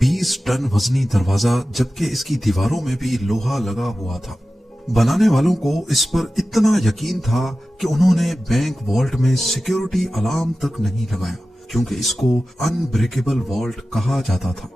20 ton वजनी दरवाजा, जबकि इसकी दीवारों में भी लोहा लगा हुआ था। बनाने वालों को इस पर इतना यकीन था कि उन्होंने बैंक वॉल्ट में सिक्योरिटी अलार्म तक नहीं लगाया, क्योंकि इसको अनब्रेकेबल वॉल्ट कहा जाता था।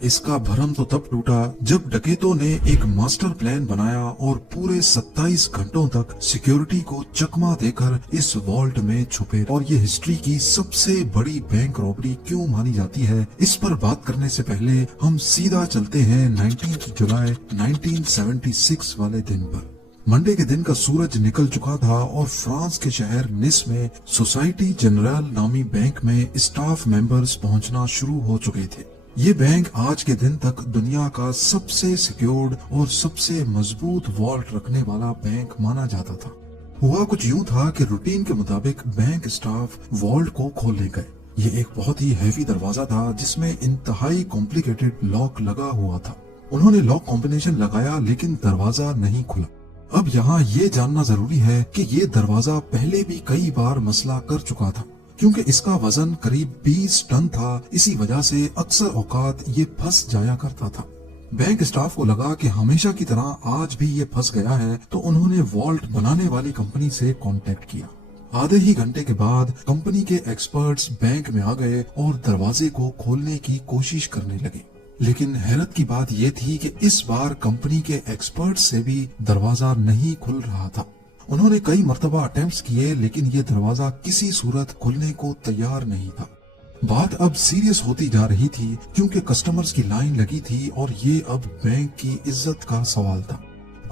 इसका भरम तो तब टूटा जब डकैतों ने एक मास्टर प्लान बनाया और पूरे 27 घंटों तक सिक्योरिटी को चकमा देकर इस वॉल्ट में छुपे। और ये हिस्ट्री की सबसे बड़ी बैंक रॉबरी क्यों मानी जाती है, इस पर बात करने से पहले हम सीधा चलते हैं 19 जुलाई 1976 वाले दिन पर। मंडे के दिन का सूरज निकल चुका था और फ्रांस के शहर निस में सोसाइटी जनरल नामी बैंक में स्टाफ मेंबर्स पहुंचना शुरू हो चुके थे। ये बैंक आज के दिन तक दुनिया का सबसे सिक्योर्ड और सबसे मजबूत वॉल्ट रखने वाला बैंक माना जाता था। हुआ कुछ यूं था कि रूटीन के मुताबिक बैंक स्टाफ वॉल्ट को खोलने गए। ये एक बहुत ही हैवी दरवाजा था जिसमें इंतहाई कॉम्प्लिकेटेड लॉक लगा हुआ था। उन्होंने लॉक कॉम्बिनेशन लगाया लेकिन दरवाजा नहीं खुला। अब यहाँ ये जानना जरूरी है कि ये दरवाजा पहले भी कई बार मसला कर चुका था, क्योंकि इसका वजन करीब 20 टन था। इसी वजह से अक्सर औकात ये फंस जाया करता था। बैंक स्टाफ को लगा कि हमेशा की तरह आज भी ये फंस गया है, तो उन्होंने वॉल्ट बनाने वाली कंपनी से कांटेक्ट किया। आधे ही घंटे के बाद कंपनी के एक्सपर्ट्स बैंक में आ गए और दरवाजे को खोलने की कोशिश करने लगे। लेकिन हैरत की बात यह थी कि इस बार कंपनी के एक्सपर्ट से भी दरवाजा नहीं खुल रहा था। उन्होंने कई मर्तबा अटेम्प्ट्स किए लेकिन ये दरवाजा किसी सूरत खुलने को तैयार नहीं था। बात अब सीरियस होती जा रही थी क्योंकि कस्टमर्स की लाइन लगी थी और ये अब बैंक की इज्जत का सवाल था।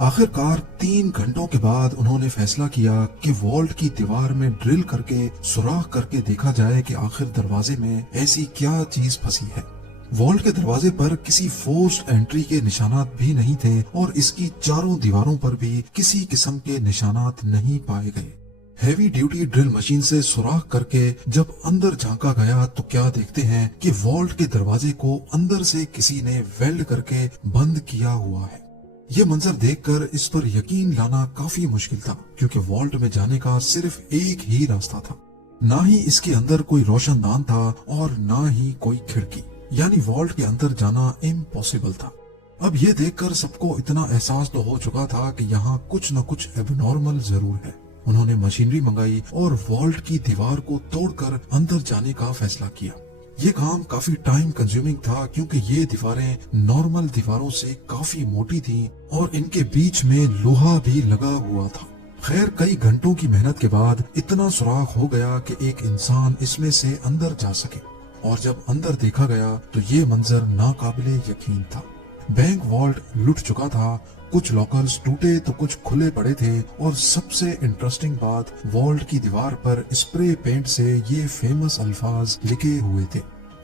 आखिरकार 3 घंटों के बाद उन्होंने फैसला किया कि वॉल्ट की दीवार में ड्रिल करके सुराख करके देखा जाए कि आखिर दरवाजे में ऐसी क्या चीज फंसी है। वॉल्ट के दरवाजे पर किसी फोर्स्ड एंट्री के निशानात भी नहीं थे और इसकी चारों दीवारों पर भी किसी किस्म के निशानात नहीं पाए गए। हैवी ड्यूटी ड्रिल मशीन से सुराख करके जब अंदर झांका गया तो क्या देखते हैं कि वॉल्ट के दरवाजे को अंदर से किसी ने वेल्ड करके बंद किया हुआ है। ये मंजर देखकर इस पर यकीन लाना काफी मुश्किल था, क्योंकि वॉल्ट में जाने का सिर्फ एक ही रास्ता था। ना ही इसके अंदर कोई रोशनदान था और ना ही कोई खिड़की, यानी वॉल्ट के अंदर जाना इम्पॉसिबल था। अब ये देखकर सबको इतना एहसास तो हो चुका था कि यहाँ कुछ न कुछ एबनॉर्मल जरूर है। उन्होंने मशीनरी मंगाई और वॉल्ट की दीवार को तोड़कर अंदर जाने का फैसला किया। ये काम काफी टाइम कंज्यूमिंग था क्योंकि ये दीवारें नॉर्मल दीवारों से काफी मोटी थीं और इनके बीच में लोहा भी लगा हुआ था। खैर, कई घंटों की मेहनत के बाद इतना सुराख हो गया कि एक इंसान इसमें से अंदर जा सके। और जब अंदर देखा गया तो ये मंजर नाकाबिले यकीन था। बैंक वॉल्ट लुट चुका था। कुछ लॉकर्स टूटे तो कुछ खुले पड़े थे और सबसे इंटरेस्टिंग बात, वॉल्ट की दीवार पर स्प्रे पेंट से ये फेमस अल्फाज लिखे हुए थे,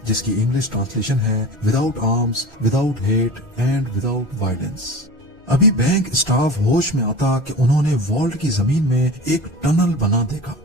जिसकी इंग्लिश ट्रांसलेशन है without arms, without hate and without violence. अभी बैंक स्टाफ होश में आता कि उन्होंने वॉल्ट की जमीन में एक टनल बना देखा।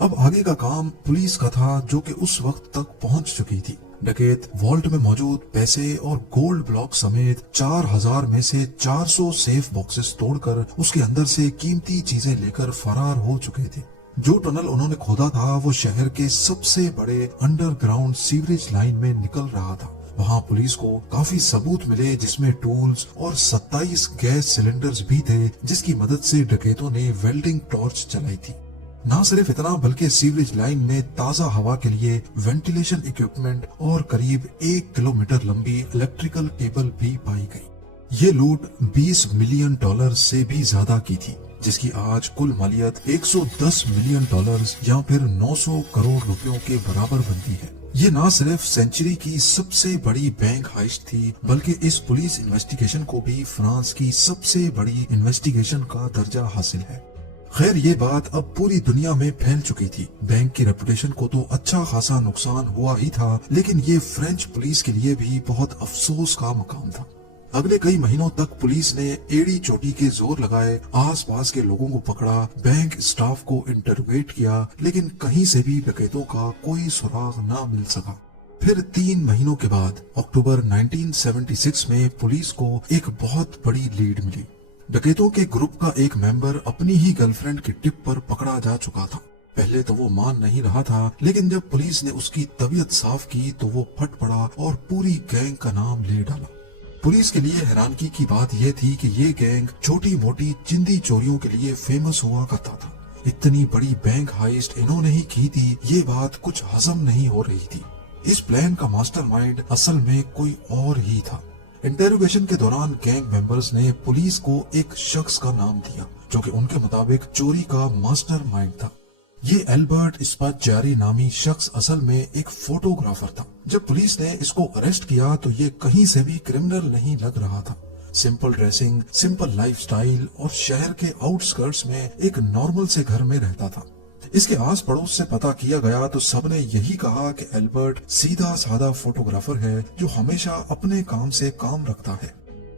अब आगे का काम पुलिस का था, जो कि उस वक्त तक पहुंच चुकी थी। डकैत वॉल्ट में मौजूद पैसे और गोल्ड ब्लॉक समेत 4000 में से 400 सेफ बॉक्सेस तोड़कर उसके अंदर से कीमती चीजें लेकर फरार हो चुके थे। जो टनल उन्होंने खोदा था वो शहर के सबसे बड़े अंडरग्राउंड सीवरेज लाइन में निकल रहा था। वहाँ पुलिस को काफी सबूत मिले, जिसमें टूल्स और 27 गैस सिलेंडर्स भी थे, जिसकी मदद से डकैतों ने वेल्डिंग टॉर्च चलाई थी। ना सिर्फ इतना, बल्कि सीवरेज लाइन में ताजा हवा के लिए वेंटिलेशन इक्विपमेंट और करीब 1 किलोमीटर लंबी इलेक्ट्रिकल केबल भी पाई गई। ये लूट $20 मिलियन से भी ज्यादा की थी, जिसकी आज कुल मालियत $110 मिलियन या फिर 900 करोड़ रुपयों के बराबर बनती है। ये ना सिर्फ सेंचुरी की सबसे बड़ी बैंक हाइस्ट थी, बल्कि इस पुलिस इन्वेस्टिगेशन को भी फ्रांस की सबसे बड़ी इन्वेस्टिगेशन का दर्जा हासिल है। खैर, ये बात अब पूरी दुनिया में फैल चुकी थी। बैंक की रेपुटेशन को तो अच्छा खासा नुकसान हुआ ही था, लेकिन ये फ्रेंच पुलिस के लिए भी बहुत अफसोस का मकाम था। अगले कई महीनों तक पुलिस ने एड़ी चोटी के जोर लगाए, आसपास के लोगों को पकड़ा, बैंक स्टाफ को इंटरोगेट किया, लेकिन कहीं से भी डकैतों का कोई सुराग ना मिल सका। फिर 3 महीनों के बाद अक्टूबर 1976 में पुलिस को एक बहुत बड़ी लीड मिली। डकैतों के ग्रुप का एक मेंबर अपनी ही गर्लफ्रेंड की टिप पर पकड़ा जा चुका था। पहले तो वो मान नहीं रहा था, लेकिन जब पुलिस ने उसकी तबीयत साफ की तो वो फट पड़ा और पूरी गैंग का नाम ले डाला। पुलिस के लिए हैरानगी की बात यह थी कि ये गैंग छोटी मोटी चिंदी चोरियों के लिए फेमस हुआ करता था। इतनी बड़ी बैंक हाइस्ट इन्होंने ही की थी, ये बात कुछ हजम नहीं हो रही थी। इस प्लान का मास्टरमाइंड असल में कोई और ही था। इंटेरोगेशन के दौरान गैंग मेंबर्स ने पुलिस को एक शख्स का नाम दिया जो कि उनके मुताबिक चोरी का मास्टरमाइंड था। ये एल्बर्ट स्पाच्चारी नामी शख्स असल में एक फोटोग्राफर था। जब पुलिस ने इसको अरेस्ट किया तो ये कहीं से भी क्रिमिनल नहीं लग रहा था। सिंपल ड्रेसिंग, सिंपल लाइफस्टाइल और शहर के आउटस्कर्ट्स में एक नॉर्मल से घर में रहता था। इसके आस पड़ोस से पता किया गया तो सबने यही कहा कि एल्बर्ट सीधा साधा फोटोग्राफर है जो हमेशा अपने काम से काम रखता है।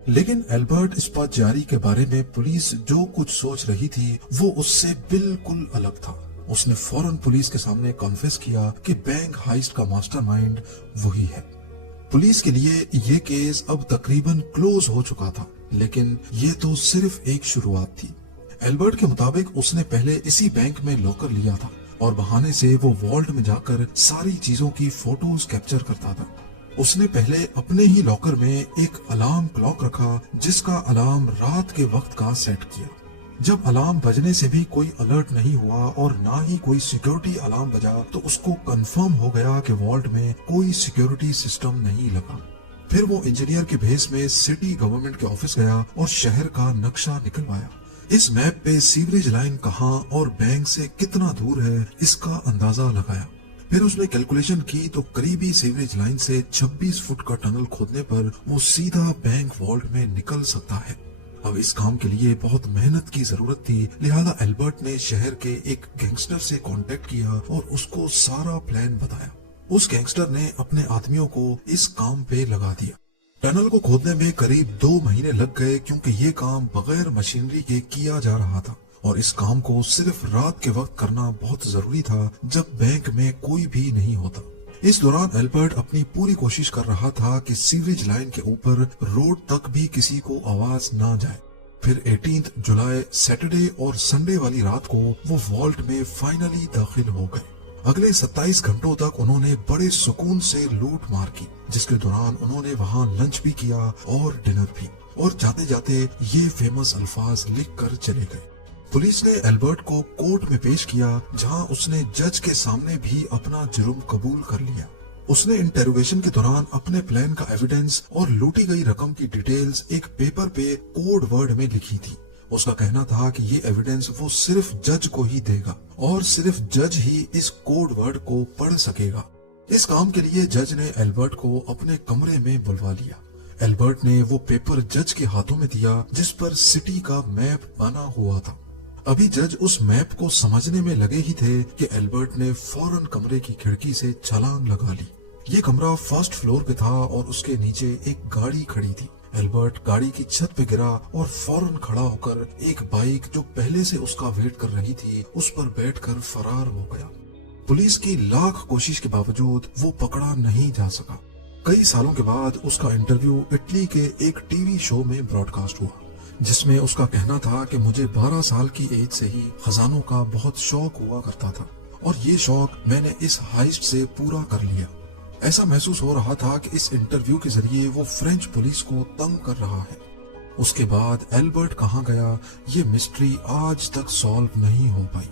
लेकिन एल्बर्ट स्पाच्चारी के बारे में पुलिस जो कुछ सोच रही थी वो उससे बिल्कुल अलग था। उसने फौरन पुलिस के सामने कॉन्फेस किया कि बैंक हाइस्ट का मास्टरमाइंड वही है। पुलिस के लिए ये केस अब तकरीबन क्लोज हो चुका था, लेकिन ये तो सिर्फ एक शुरुआत थी। एल्बर्ट के मुताबिक उसने पहले इसी बैंक में लॉकर लिया था और बहाने से वो वॉल्ट में जाकर सारी चीजों की फोटोज कैप्चर करता था। उसने पहले अपने ही लॉकर में एक अलार्म क्लॉक रखा जिसका अलार्म रात के वक्त का सेट किया। जब अलार्म बजने से भी कोई अलर्ट नहीं हुआ और ना ही कोई सिक्योरिटी अलार्म बजा तो उसको कंफर्म हो गया कि वॉल्ट में कोई सिक्योरिटी सिस्टम नहीं लगा। फिर वो इंजीनियर के भेस में सिटी गवर्नमेंट के ऑफिस गया और शहर का नक्शा निकलवाया। इस मैप पे सीवरेज लाइन कहाँ और बैंक से कितना दूर है इसका अंदाजा लगाया। फिर उसने कैलकुलेशन की तो करीबी सीवरेज लाइन से 26 फुट का टनल खोदने पर वो सीधा बैंक वॉल्ट में निकल सकता है। अब इस काम के लिए बहुत मेहनत की जरूरत थी, लिहाजा एल्बर्ट ने शहर के एक गैंगस्टर से कांटेक्ट किया और उसको सारा प्लान बताया। उस गैंगस्टर ने अपने आदमियों को इस काम पे लगा दिया। टनल को खोदने में करीब 2 महीने लग गए क्योंकि ये काम बगैर मशीनरी के किया जा रहा था और इस काम को सिर्फ रात के वक्त करना बहुत जरूरी था जब बैंक में कोई भी नहीं होता। इस दौरान एल्बर्ट अपनी पूरी कोशिश कर रहा था कि सीवरेज लाइन के ऊपर रोड तक भी किसी को आवाज ना जाए। फिर 18 जुलाई सैटरडे और संडे वाली रात को वो वॉल्ट में फाइनली दाखिल हो गए। अगले 27 घंटों तक उन्होंने बड़े सुकून से लूट मार की, जिसके दौरान उन्होंने वहाँ लंच भी किया और डिनर भी, और जाते जाते ये फेमस अल्फाज लिख कर चले गए। पुलिस ने एल्बर्ट को कोर्ट में पेश किया जहां उसने जज के सामने भी अपना जुर्म कबूल कर लिया। उसने इंटेरोगेशन के दौरान अपने प्लान का एविडेंस और लूटी गई रकम की डिटेल्स एक पेपर पे कोड वर्ड में लिखी थी। उसका कहना था कि ये एविडेंस वो सिर्फ जज को ही देगा और सिर्फ जज ही इस कोड वर्ड को पढ़ सकेगा। इस काम के लिए जज ने एल्बर्ट को अपने कमरे में बुलवा लिया। एल्बर्ट ने वो पेपर जज के हाथों में दिया जिस पर सिटी का मैप बना हुआ था। अभी जज उस मैप को समझने में लगे ही थे कि एल्बर्ट ने फौरन कमरे की खिड़की से छलांग लगा ली। ये कमरा फर्स्ट फ्लोर पे था और उसके नीचे एक गाड़ी खड़ी थी। एल्बर्ट गाड़ी की छत पे गिरा और फौरन खड़ा होकर एक बाइक जो पहले से उसका वेट कर रही थी उस पर बैठकर फरार हो गया। पुलिस की लाख कोशिश के बावजूद वो पकड़ा नहीं जा सका। कई सालों के बाद उसका इंटरव्यू इटली के एक टीवी शो में ब्रॉडकास्ट हुआ जिसमें उसका कहना था कि मुझे 12 साल की एज से ही खजानों का बहुत शौक हुआ करता था और ये शौक मैंने इस हाइस्ट से पूरा कर लिया। ऐसा महसूस हो रहा था कि इस इंटरव्यू के जरिए वो फ्रेंच पुलिस को तंग कर रहा है। उसके बाद एल्बर्ट कहाँ गया ये मिस्ट्री आज तक सॉल्व नहीं हो पाई।